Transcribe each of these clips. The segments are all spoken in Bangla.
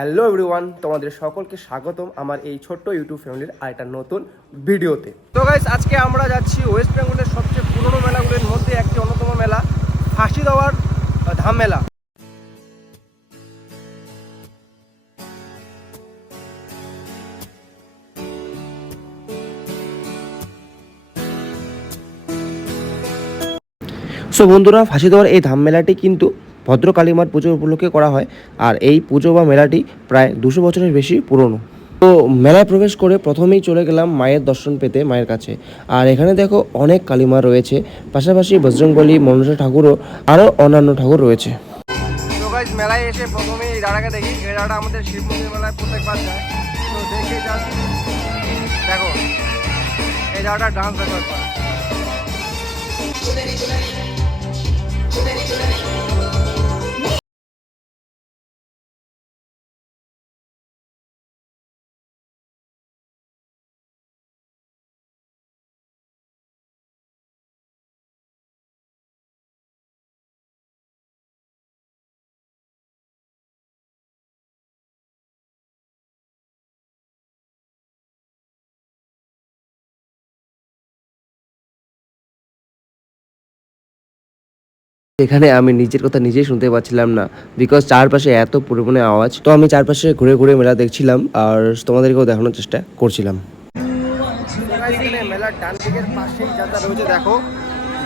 হ্যালো এভরিওয়ান, তোমাদের সকলকে স্বাগতম আমার এই ছোট্ট ইউটিউব ফ্যামিলির আরেকটা নতুন ভিডিওতে। তো গাইস, আজকে আমরা যাচ্ছি ওয়েস্ট বেঙ্গলের সবচেয়ে পুরনো মেলাগুলির মধ্যে একটি অন্যতম মেলা, ফাঁসি দেওয়ার ধাম মেলা। সো বন্ধুরা, ফাঁসি দেওয়ার এই ধাম মেলাটি কিন্তু ভদ্রকালীমার পুজো উপলক্ষে করা হয়। আর এই পুজো বা মেলাটি প্রায় 200 বছরের বেশি পুরনো। তো মেলায় প্রবেশ করে প্রথমেই চলে গেলাম মায়ের দর্শন পেতে, মায়ের কাছে। আর এখানে দেখো অনেক কালীমা রয়েছে, পাশাপাশি বজরংবলী, মনসা ঠাকুরও আরও অন্যান্য ঠাকুর রয়েছে। তো গাইস, মেলায় এসে প্রথমে এই দাঁড়াকে দেখি। এই দাঁড়াটা আমাদের শিব মন্দির মেলায় প্রত্যেকবার যায়। তো দেখে যান, দেখো এই দাঁড়াটা ডান্স দেখো একবার। এখানে আমি নিজের কথা নিজেই শুনতে পাচ্ছিলাম না, বিকজ চারপাশে এত পরিমাণে আওয়াজ। তো আমি চারপাশে ঘুরে ঘুরে মেলা দেখছিলাম আর তোমাদেরকেও দেখানোর চেষ্টা করছিলাম। মেলার ডান দিকের পাশেই যাত্রা রয়েছে, দেখো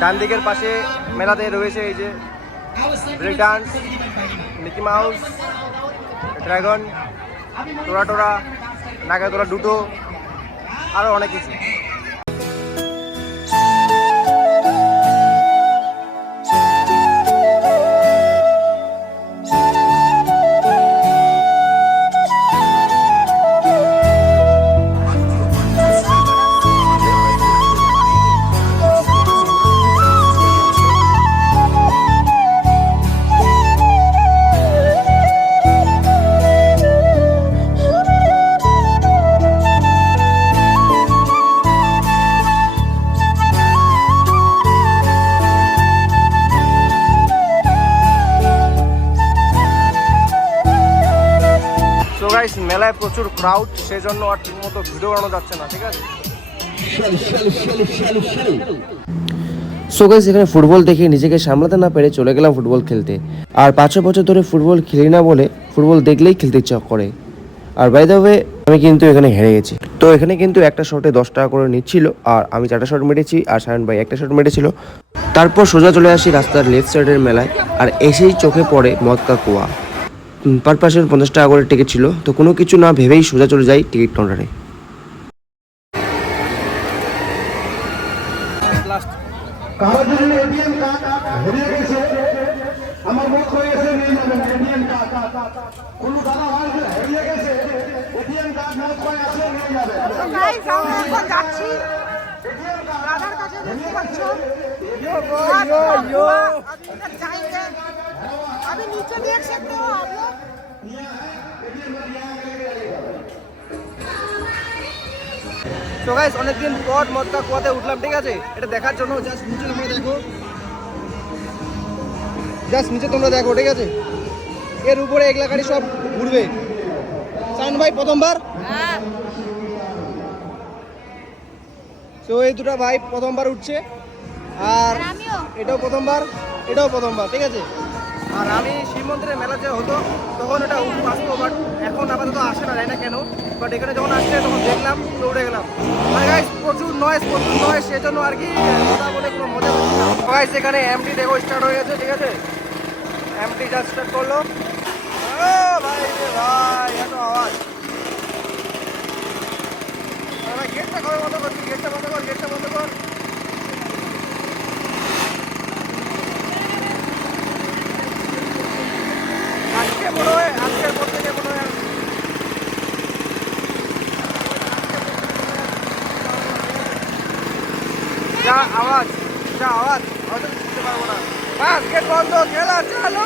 ডান দিকের পাশে মেলাতে রয়েছে এই যে break dance, Mickey Mouse, dragon, টোরা টোরা, নাগাতোরা, ডুডো, আরও অনেক কিছু। মেলায় প্রচুর ক্রাউড, সেজন্য আর ঠিক মতো ভিডিও বানানো যাচ্ছে না, ঠিক আছে। সো গাইস, এখানে ফুটবল দেখে নিজেকে সামলাতে না পেরে চলে গেলাম ফুটবল খেলতে। আর 5 বছর ধরে ফুটবল খেলি না বলে ফুটবল দেখলেই খেলতে ইচ্ছা করে। আর বাই দ্য ওয়ে, আমি কিন্তু এখানে হেরে গেছি। তো এখানে কিন্তু একটা শটে 10 টাকা করে নিচ্ছিল, আর আমি 4টা শট মেরেছি আর সায়ন ভাই একটা শট মেরেছিল। তারপর সোজা চলে আসি রাস্তার লেফট সাইডের মেলায়, আর এসেই চোখে পড়ে মদকা কুয়া। পার পার্সন 50 টাকা করে টিকিট ছিল। তো কোনো কিছু না ভেবেই সোজা চলে যাই টিকিট কাউন্টারে। अभी नीचे देख सकते हो आप लोग। তো গাইস, অনেকদিন পর মদকা কুয়াতে উঠলাম, ঠিক আছে। এটা দেখার জন্য জাস্ট নিচে তোমরা দেখো, জাস্ট নিচে তোমরা দেখো, ঠিক আছে। এর উপরে এগুলা গাড়ি সব ঘুরবে। সায়ন ভাই প্রথমবার, তো এই দুটা ভাই প্রথমবার উঠছে, আর এটাও প্রথমবার, এটাও প্রথমবার, ঠিক আছে। আর আমি শিব মন্দিরের মেলা যে হতো তখন এটা আসতো, বাট এখন আপাতত আসে না, জানি না কেন। বাট এখানে যখন আসছে তখন দেখলাম, তো উঠে গেলাম। আর গাইস, প্রচুর নয়েজ, সেজন্য আর কি কথা বলে কোনো মজা হচ্ছে না। গাইস, এখানে এমটি দেখো স্টার্ট হয়ে গেছে, ঠিক আছে। এমটি যা স্টার্ট করলো, ভাই রে ভাই, এত আওয়াজ। গেটটা কবে বন্ধ করছি? গেটটা বন্ধ কর, গেটটা বন্ধ কর। আজকে মনে হয়, আজকের পর থেকে মনে হয় যা আওয়াজ হয়তো বুঝতে পারবো না। গেট বন্ধ, খেলা চালু।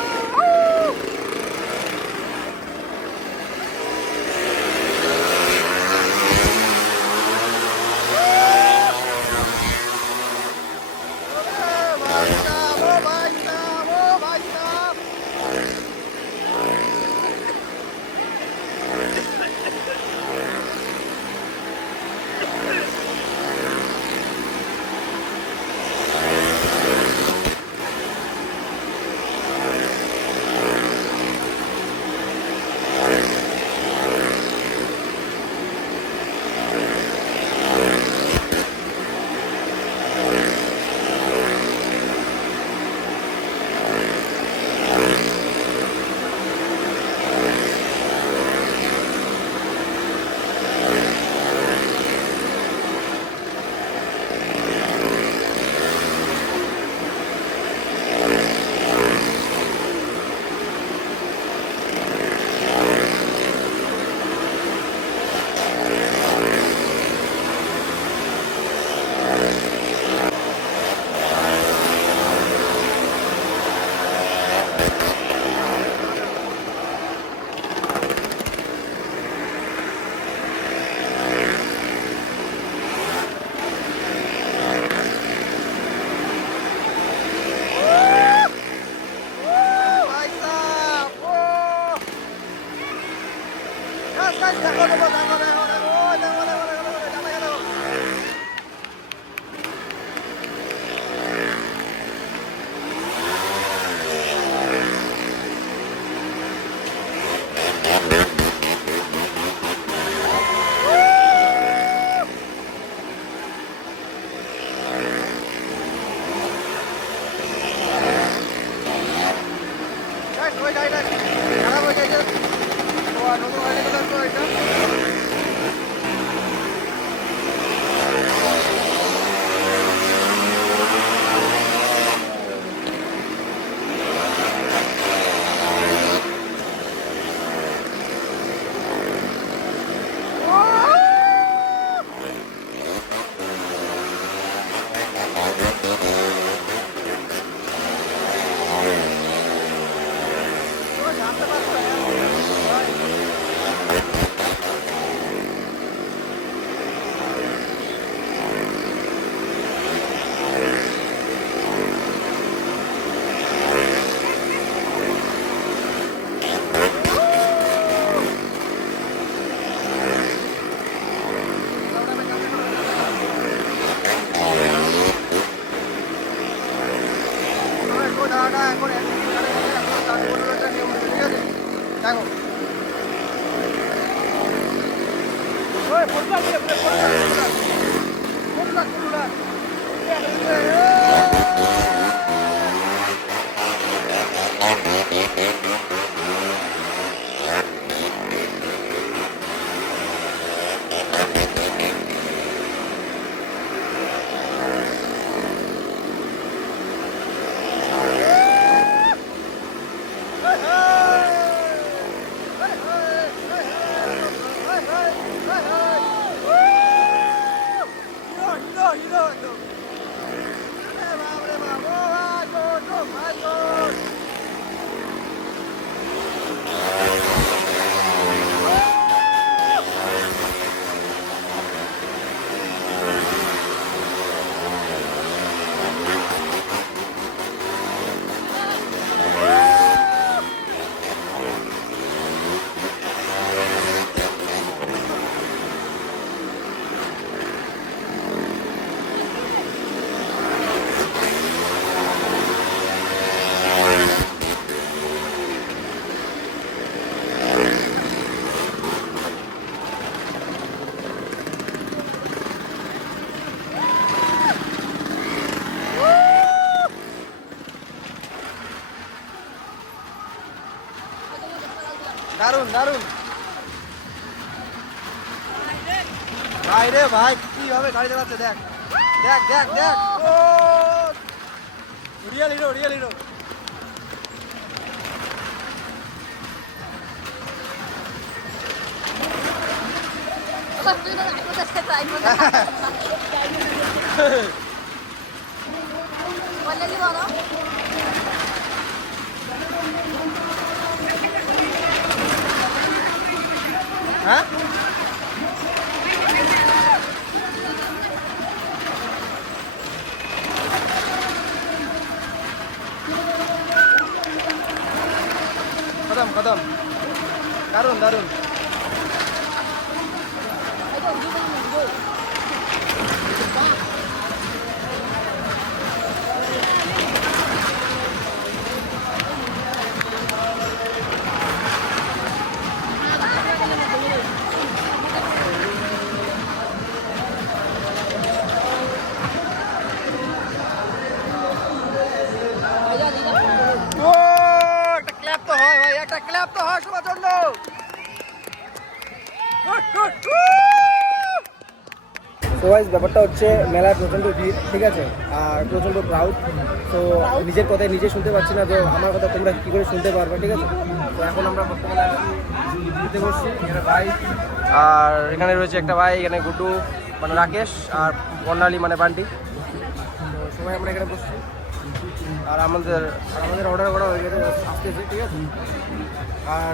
মেলাটা এখন এক থেকে সাড়ে ছটা, এখন চালু করলো একটা নিয়ম রয়েছে, ঠিক আছে? দেখো ওই ফুটবল দিয়ে ফুটবল দারুন দারুন ভাই রে ভাই, কিভাবে গাড়ি চালাচ্ছে দেখ দেখ দেখ দেখ, ও রিয়েল হিরো রিয়েল হিরো। হ্যাঁ কদম কদম, দারুন দারুন। ও একটা ক্ল্যাপ তো হয় ভাই, একটা ক্ল্যাপ তো হয় সবার জন্য। তো গাইস ব্যাপারটা হচ্ছে মেলায় প্রচণ্ড ভিড়, ঠিক আছে, আর প্রচণ্ড ক্রাউড। তো নিজের কথায় নিজে শুনতে পাচ্ছি না, তো আমার কথা তোমরা কী করে শুনতে পারবে, ঠিক আছে? তো এখন আমরা বর্তমানে ঘুরতে বসছি, এখানে ভাই আর এখানে রয়েছে একটা ভাই, এখানে গুড্ডু মানে রাকেশ আর বর্ণালী মানে বান্টি। তো সবাই আমরা এখানে বসছি, আর আমাদের অর্ডার করা হয়ে গেছে, আসতেছে, ঠিক আছে। আর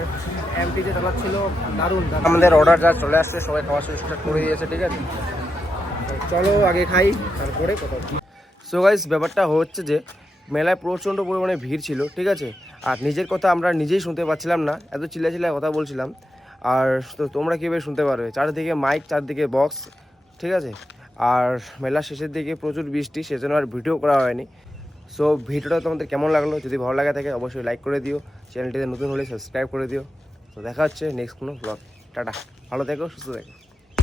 এমটি যে চালাচ্ছিল দারুণ, আমাদের অর্ডার যা চলে আসছে, সবাই খাওয়া স্টার্ট করে দিয়েছে, ঠিক আছে। চলো আগে খাই তারপরে কথা। সো গাইস ব্যাপারটা হচ্ছে যে মেলায় প্রচণ্ড পরিমাণে ভিড় ছিল, ঠিক আছে, আর নিজের কথা আমরা নিজেই শুনতে পাচ্ছিলাম না, এত চিল্লায় কথা বলছিলাম। আর তো তোমরা কীভাবে শুনতে পারবে, চারদিকে মাইক, চারদিকে বক্স, ঠিক আছে। আর মেলার শেষের দিকে প্রচুর বৃষ্টি, সেজন্য আর ভিডিও করা হয়নি। সো ভিডিওটা তোমাদের কেমন লাগলো, যদি ভালো লাগে থাকে অবশ্যই লাইক করে দিও, চ্যানেলটিতে নতুন হলে সাবস্ক্রাইব করে দিও। তো দেখা হচ্ছে নেক্সট কোনো ব্লগ। টাটা, ভালো থেকো, সুস্থ থেকো।